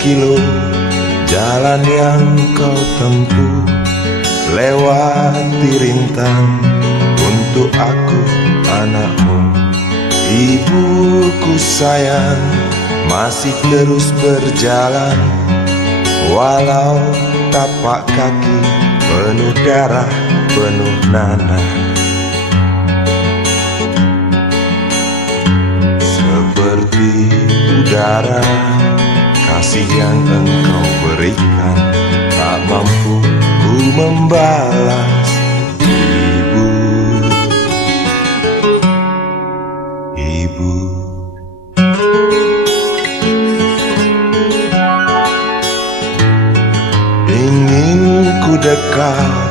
kilo jalan yang kau tempuh, lewati rintang untuk aku anakmu. Ibuku sayang masih terus berjalan, walau tapak kaki penuh darah, penuh nanah. Seperti udara, kasih yang engkau berikan tak mampu ku membalas. Ibu, ibu. Ingin ku dekat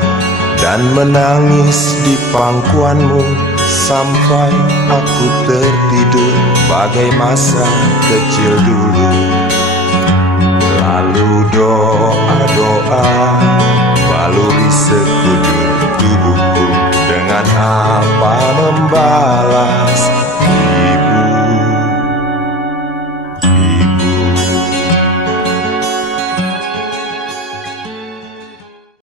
dan menangis di pangkuanmu sampai aku tertidur bagai masa kecil dulu. Lalu doa-doa baluri sekujur tubuhku, dengan apa membalas.